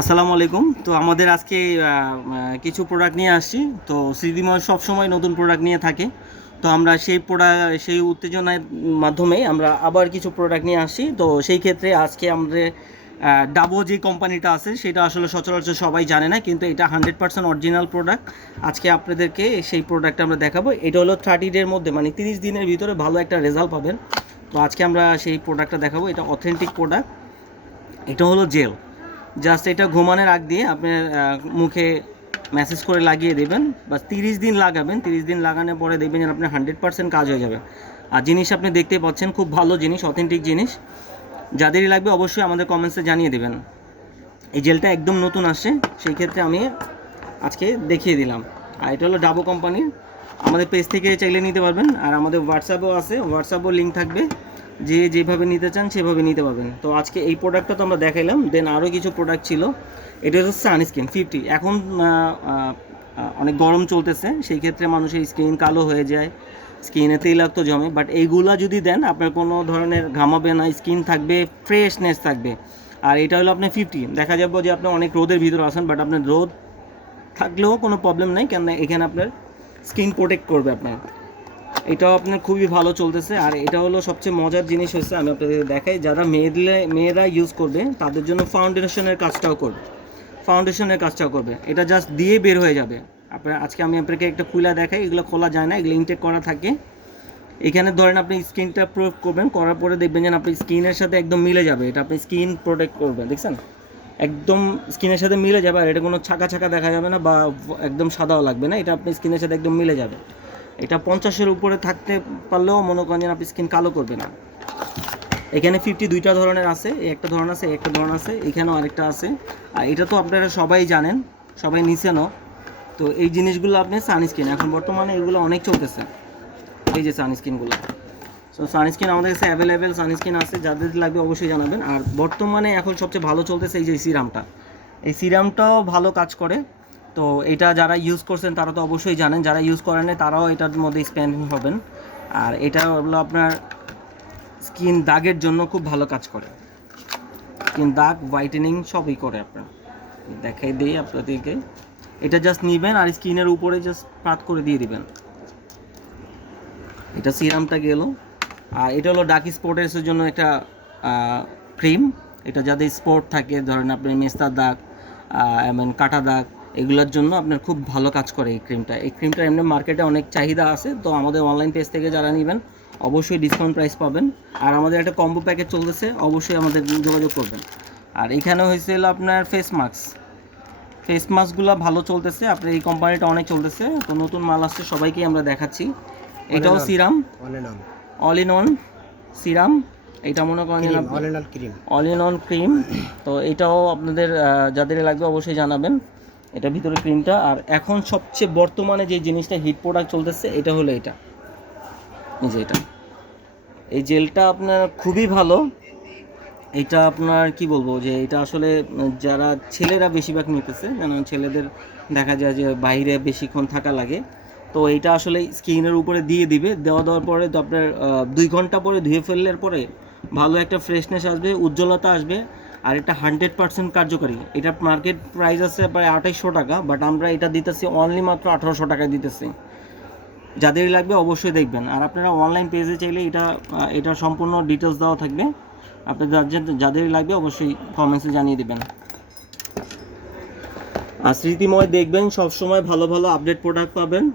আসসালামু আলাইকুম। তো আমাদের আজকে কিছু প্রোডাক্ট নিয়ে আসছি। তো স্মৃতিময় সবসময় নতুন প্রোডাক্ট নিয়ে থাকে। তো আমরা সেই প্রোডাক্ট সেই উত্তেজনার মাধ্যমে আমরা আবার কিছু প্রোডাক্ট নিয়ে আসছি। তো সেই ক্ষেত্রে আজকে আমাদের ডাবো যে কোম্পানিটা আছে, সেটা আসলে সচরাচর সবাই জানে না, কিন্তু এটা হান্ড্রেড পার্সেন্ট অরিজিনাল প্রোডাক্ট আজকে আপনাদেরকে সেই প্রোডাক্টটা আমরা দেখাবো। এটা হলো থার্টি ডের মধ্যে মানে তিরিশ দিনের ভিতরে ভালো একটা রেজাল্ট পাবেন। তো আজকে আমরা সেই প্রোডাক্টটা দেখাবো। এটা অথেন্টিক প্রোডাক্ট এটা হলো জেল জাস্ট এটা ঘুমানোর আগ দিয়ে আপনার মুখে মেসেজ করে লাগিয়ে দেবেন বাস তিরিশ দিন লাগাবেন, তিরিশ দিন লাগানোর পরে দেখবেন যে আপনার হান্ড্রেড পার্সেন্ট কাজ হয়ে যাবে। আর জিনিস আপনি দেখতে পাচ্ছেন, খুব ভালো জিনিস অথেন্টিক জিনিস। যাদেরই লাগবে অবশ্যই আমাদের কমেন্টসে জানিয়ে দেবেন। এই জেলটা একদম নতুন আসছে, সেই ক্ষেত্রে আমি আজকে দেখিয়ে দিলাম। আর এটা হলো ডাবো কোম্পানির আমাদের পেজ থেকে চাইলে নিতে পারবেন, আর আমাদের হোয়াটসঅ্যাপও আছে হোয়াটসঅ্যাপও লিঙ্ক থাকবে। যে যেভাবে নিতে চান সেভাবে নিতে পারবেন। তো আজকে এই প্রোডাক্টটা তো আমরা দেখাইলাম দেন আরও কিছু প্রোডাক্ট ছিল। এটা হচ্ছে সানস্ক্রিন ফিফটি এখন অনেক গরম চলতেছে, সেই ক্ষেত্রে মানুষের স্কিন কালো হয়ে যায় স্কিনে তৈলাক্ত জমে। বাট এইগুলা যদি দেন, আপনার কোনো ধরনের ঘামাবে না স্কিন থাকবে ফ্রেশনেস থাকবে। আর এটা হলো আপনার ফিফটি দেখা যাবে যে আপনি অনেক রোদের ভিতরে আসেন বাট আপনার রোদ থাকলেও কোনো প্রবলেম নাই কেন এখানে আপনার স্কিন প্রোটেক্ট করবে আপনার। এটাও আপনার খুবই ভালো চলতেছে। আর এটা হলো সবচেয়ে মজার জিনিস হচ্ছে আমি আপনাদের দেখাই। যারা মেয়েদের মেয়েরা ইউজ করবে, তাদের জন্য ফাউন্ডেশনের কাজটাও করবে। ফাউন্ডেশনের কাজটাও করবে। এটা জাস্ট দিয়ে বের হয়ে যাবে। আপনার আজকে আমি আপনাকে একটা খুলা দেখাই, এগুলো খোলা যায় না, এগুলো ইনটেক করা থাকে। এখানে ধরেন আপনি স্কিনটা প্রয়োগ করবেন, করার পরে দেখবেন যে আপনি স্কিনের সাথে একদম মিলে যাবে। এটা আপনি স্কিন প্রোটেক্ট করবেন, দেখছেন? একদম স্কিনের সাথে মিলে যাবে, আর এটা কোনো ছাকা ছাকা দেখা যাবে না বা একদম সাদাও লাগবে না, এটা আপনি স্কিনের সাথে একদম মিলে যাবে। এটা পঞ্চাশের উপরে থাকতে পারলেও মনে করেন যে আপনি স্কিন কালো করবে না। এখানে ফিফটি দুইটা ধরনের আছে একটা ধরন আছে একটা ধরন আছে, এখানেও আরেকটা আছে। আর এটা তো আপনারা সবাই জানেন, সবাই নিছেনও তো এই জিনিসগুলো আপনি সানস্ক্রিন এখন বর্তমানে এগুলো অনেক চলতেছে। এই যে সানস্ক্রিনগুলো সো সানস্ক্রিন আমাদের কাছে অ্যাভেলেবেল সানস্ক্রিন আছে, যাদের লাগবে অবশ্যই জানাবেন। আর বর্তমানে এখন সবচেয়ে ভালো চলতেছে এই যে সিরামটা এই সিরামটাও ভালো কাজ করে। তো এটা যারা ইউজ করছেন তারা তো অবশ্যই জানেন, যারা ইউজ করেন তারাও এটার মধ্যে স্পেন্ড হবেন। আর এটা হলো আপনার স্কিন দাগের জন্য খুব ভালো কাজ করে। স্কিন দাগ হোয়াইটেনিং সবই করে আপনার। দেখাই দিই আপনাদেরকে। এটা জাস্ট নিবেন আর স্কিনের উপরে জাস্ট পাত করে দিয়ে দিবেন। এটা সিরামটা গেল। আর এটা হলো ডাকি স্পটের জন্য একটা ক্রিম এটা যাদের স্পট থাকে, ধরেন আপনি মেস্তার দাগ এমন কাটা দাগ এগুলোর জন্য আপনার খুব ভালো কাজ করে এই ক্রিমটা এই ক্রিমটা এমনি মার্কেটে অনেক চাহিদা আছে তো আমাদের অনলাইন পেজ থেকে যারা নেবেন অবশ্যই ডিসকাউন্ট প্রাইস পাবেন। আর আমাদের একটা কম্বো প্যাকেজ চলতেছে অবশ্যই আমাদের যোগাযোগ করবেন। আর এখানে হয়েছিল আপনার ফেস মাস্ক ফেস মাস্কগুলো ভালো চলতেছে আপনার এই কোম্পানিটা অনেক চলতেছে তো নতুন মাল আসছে সবাইকেই আমরা দেখাচ্ছি। এটাও serum all in one serum এটা মনে করেন all in all cream all in one cream তো এটাও আপনাদের যাদের লাগবে অবশ্যই জানাবেন। এটা ভিতরে ক্রিমটা আর এখন সবচেয়ে বর্তমানে যে জিনিসটা হিট প্রোডাক্ট চলতেছে, এটা হলো এটা। এই যে এটা। এই জেলটা আপনার খুবই ভালো। এটা আপনার কি বলব যে, এটা আসলে যারা ছেলেরা বেশিরভাগ নিতেছে, যেন ছেলেদের দেখা যায় যে বাইরে বেশিক্ষণ থাকা লাগে, তো এটা আসলে স্কিনের উপরে দিয়ে দিবে। দেওয়া দেওয়ার পরে তো আপনার দুই ঘণ্টা পরে ধুয়ে ফেললের পরে ভালো একটা ফ্রেশনেস আসবে, উজ্জ্বলতা আসবে। আর এটা হান্ড্রেড পার্সেন্ট কার্যকরী। এটা মার্কেট প্রাইস আছে প্রায় আঠাইশশো টাকা বাট আমরা এটা দিতেছি অনলি মাত্র আঠারোশো টাকায় দিতেছি। যাদের লাগবে অবশ্যই দেখবেন। আর আপনারা অনলাইন পেজে চাইলে এটা এটা সম্পূর্ণ ডিটেলস দেওয়া থাকবে। আপনাদের যাদের- লাগবে অবশ্যই কমেন্টসে জানিয়ে দেবেন। আর স্মৃতিময় দেখবেন, সবসময় ভালো ভালো আপডেট প্রোডাক্ট পাবেন।